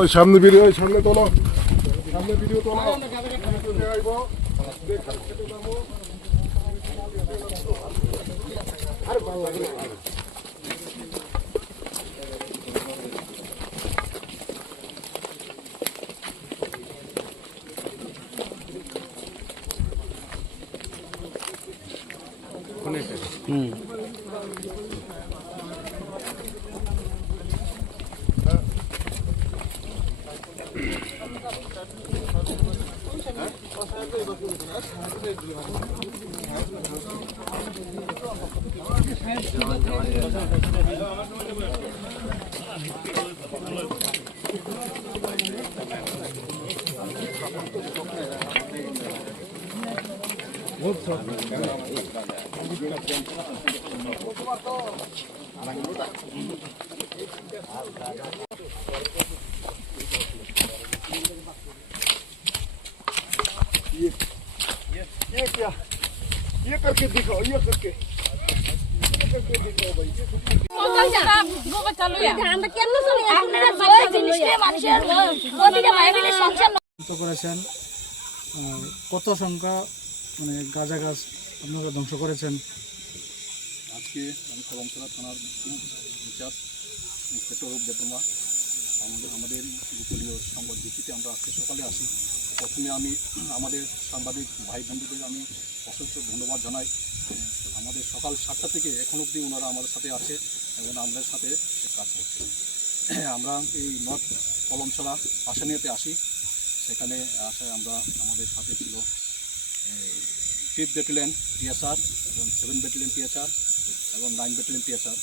ওই সামনে ভিডিও, ওই সামনে তোলো, সামনে ভিডিও তোলো। ये क्या, ये करके दिखाओ, ये करके दिखाओ भाई। করেছেন কত সংখ্যা মানে গাঁজা গাছ আপনারা ধ্বংস করেছেন? আজকে আমি কলমতলা থানার ইনচার্জ ইন্সপেক্টর দেববর্মা আমাদের গোপনীয় সংবাদ ভিত্তিতে আমরা আজকে সকালে আসি। প্রথমে আমি আমাদের সাংবাদিক ভাই বন্ধুদের আমি অসংখ্য ধন্যবাদ জানাই। আমাদের সকাল 7টা থেকে এখন অবধি ওনারা আমাদের সাথে আছে এবং আমাদের সাথে কাজ করছে। আমরা এই নর্থ কলমছড়া আসানিয়াতে আসি, সেখানে আসায় আমরা আমাদের সাথে ছিল 5th ব্যাটালিয়ন টিএসআর এবং 7th ব্যাটালিয়ন টিএসআর এবং 9th ব্যাটালিয়ন টিএসআর,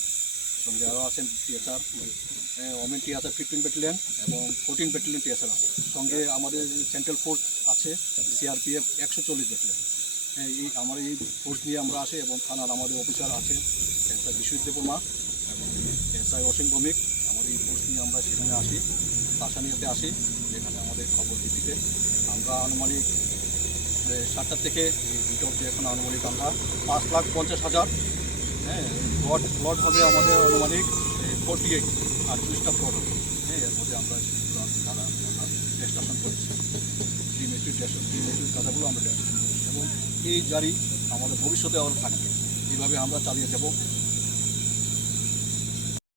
সঙ্গে আরও আছেন টিএসআর ওমেন টিএসআর 15 ব্যাটালিয়ন এবং 14 ব্যাটালিয়ন টিএসআর আছে। সঙ্গে আমাদের সেন্ট্রাল ফোর্স আছে সিআরপিএফ 140 ব্যাটালিয়ন। আমার এই ফোর্স নিয়ে আমরা আসি এবং থানার আমাদের অফিসার আছে এসআই বিশ্বজিৎ দেববর্মা এবং এসআই অসীম ভৌমিক। আমাদের এই ফোর্স নিয়ে আমরা সেখানে আসি, আসানিয়াতে আসি, যেখানে আমাদের খবর ভিত্তিতে আমরা আনুমানিক 7টা থেকে 2টা অবধি এখন আনুমানিক আমরা 5,50,000 প্লট হবে আমাদের আনুমানিক 48 আর 20টা প্লট হবে। এর মধ্যে আমরা গাঁদা আমরা ডেস্টেশন করছি, প্রিমেচুর গাঁদাগুলো আমরা ডেস্টেশন করছি এবং এই জারি আমাদের ভবিষ্যতে আরও থাকবে। এইভাবে আমরা চালিয়ে যাব।